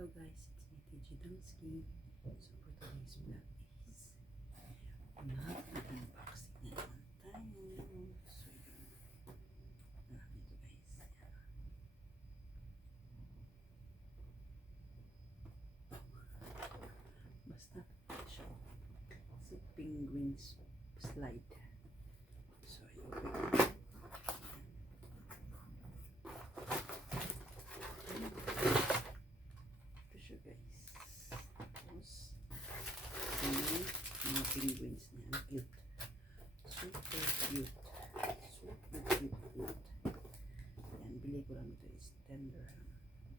Hello guys, it's me TG Damski. So for today's vlog is mag-unboxing na naman tayo. So yun, ito guys. Basta siya. Si Penguins Slide. So yun. Mga penguins niya. Ang cute. Super cute. Super cute. Yan, bili ko lang ito is tender.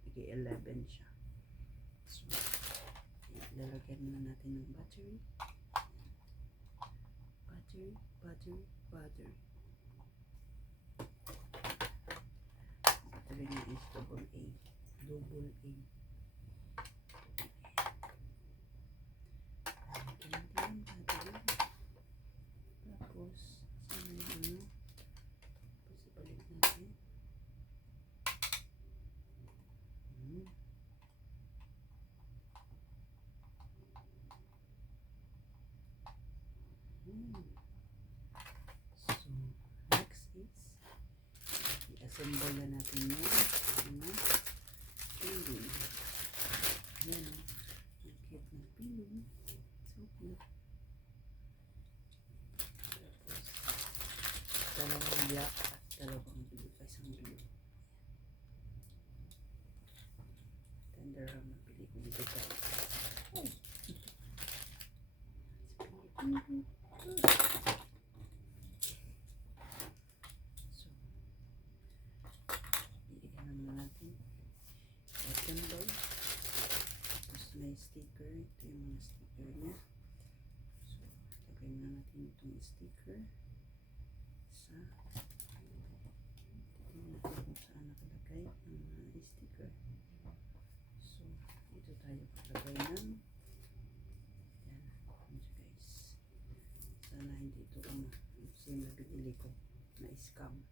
Bigay 11 siya. So, ilalagyan muna natin ng battery. Battery. Battery niya is double A. Tapos, saan na yun? Tapos, ibalik natin. So, next is, i-assemble na natin yung penguin. Ayan, ang cute na penguin. So cute. Dalawang black at dalawang blue. Isang blue. Tender ang napili ko dito guys. Oh. So, iigan naman natin. Assemble. Tapos may sticker. Ito yung mga sticker niya. So, lagay na natin itong sticker. Tignan natin kung saan nakalagay ang mga sticker. So, dito tayo paglagay ng yan, guys. Sana hindi ito kasi nabili ko na scam.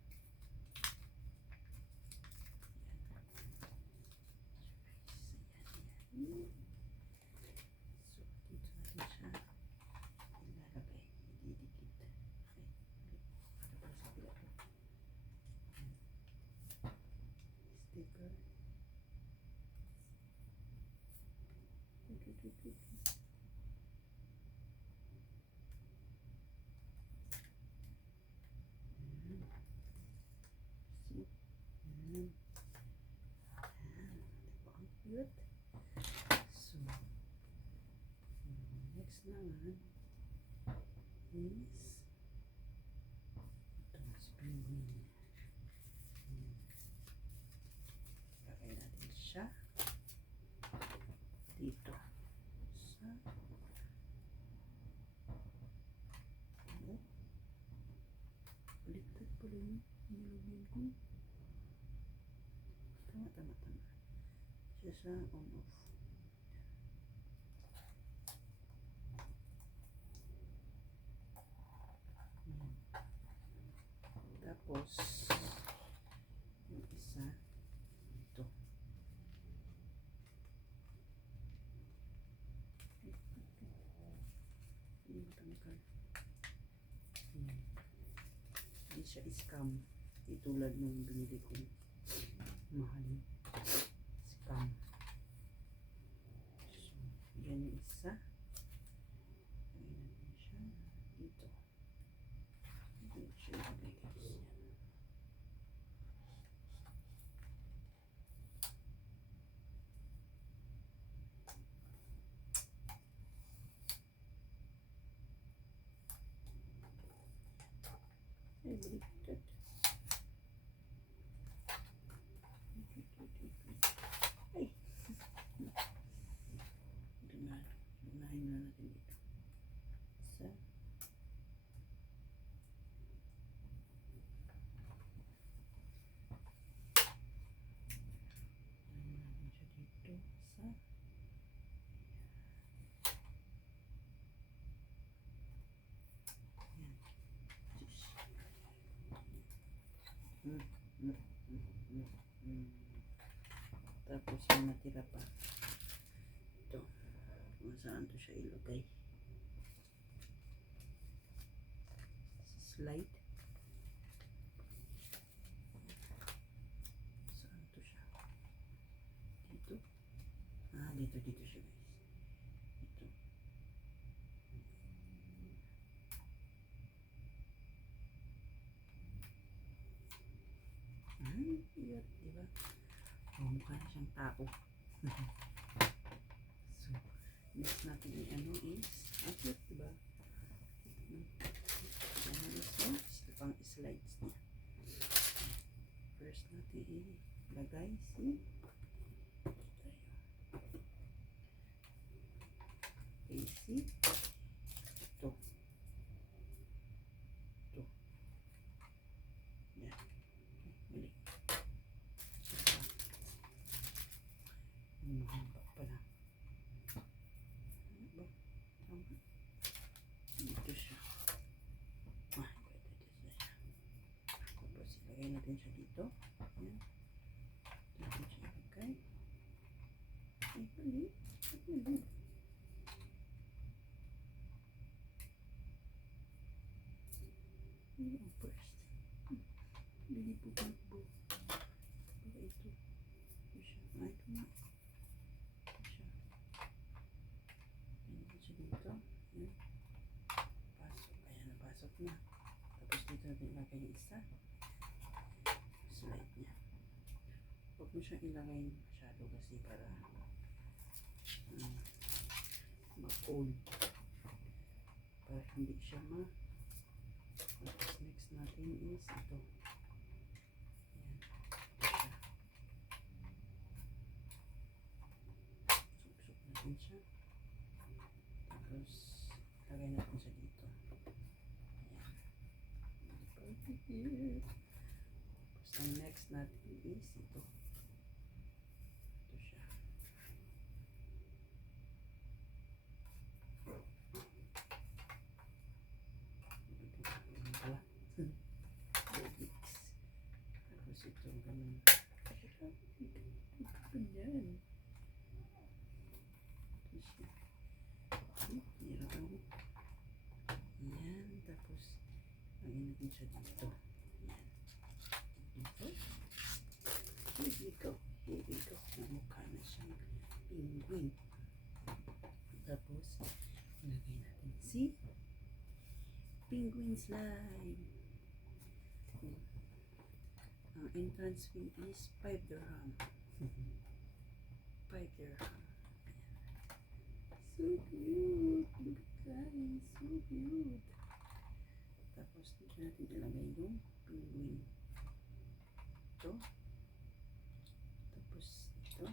Yan. So, dito natin siya ilalagay, ididikit. Sticker. Cute. So, next naman is itong penguin. Lagay natin siya dito sa baliktad pala yung nilagyan ko. Tama. Siya sa on-off. Tapos, yung isa, ito. Hindi matangkal. Hindi siya scam. Itulad ng binili ko. Mahal. Scam. So, yan yung isa. Lagyan natin siya dito. Dito siya ilagay guys. Ay, baliktad. Ay. Lunahin na natin dito. Isa. Lunahin natin siya dito. Isa. Tapos yung natira pa kung saan to siya ilagay. Slide. Saan to siya? Dito. Dito siya guys. Dito. Cute, diba? Mukha na siyang tao. So, next natin yung ano is, cute, diba? Ito pang slides niya. First natin ilagay si AC. Ito. Yan. Balik. Mahaba pala. Ano ba? Tama. Dito siya. Pwede dito siya. Tapos ilagay natin siya dito. Yan. Dito siya ilagay. Ay, hali. Hali. Ini ang first. Hindi po po. Baka ito. Ito siya. Ito nga. Ito siya. Ganyan siya dito. Yan. Pasok. Ayan, napasok na. Tapos dito natin ilagay yung isa. Slide niya. Huwag mo siyang ilagay masyado kasi para mag-old. Para hindi siya tapos next natin is ito. Ayan. Suksok natin siya. Tapos lagay natin siya dito. Ayan. Perfect. Tapos ang next natin is ito. Ito siya. Tapos ito ganun. Ganyan. Yan. Tapos lagyan natin siya dito. Yan. Dito. Here we go. Here we go. Namukha na siyang penguin. Tapos ilagay natin si penguin slime. Ang entrance fee is 5 dirham. 5 dirham. So cute. Look guys. So cute. Tapos dito natin ilagay yung penguin. Ito. Tapos ito.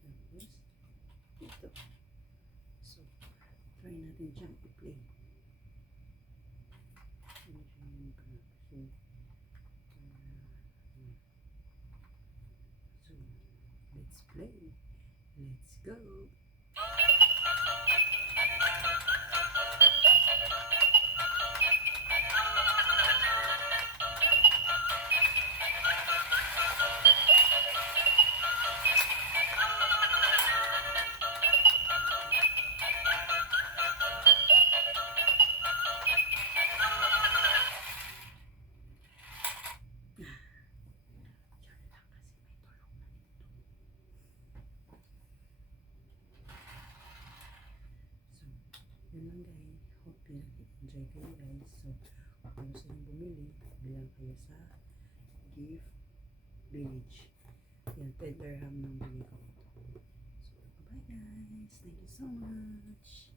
Tapos ito. So, try natin siyang i-play. So, let's play. Let's go. Yun lang guys. Hope you enjoy kayo guys. So, kung gusto nyo bumili, bilang kayo sa Gift Village. Yan, 10 dirham ng bili ko. So, bye guys. Thank you so much.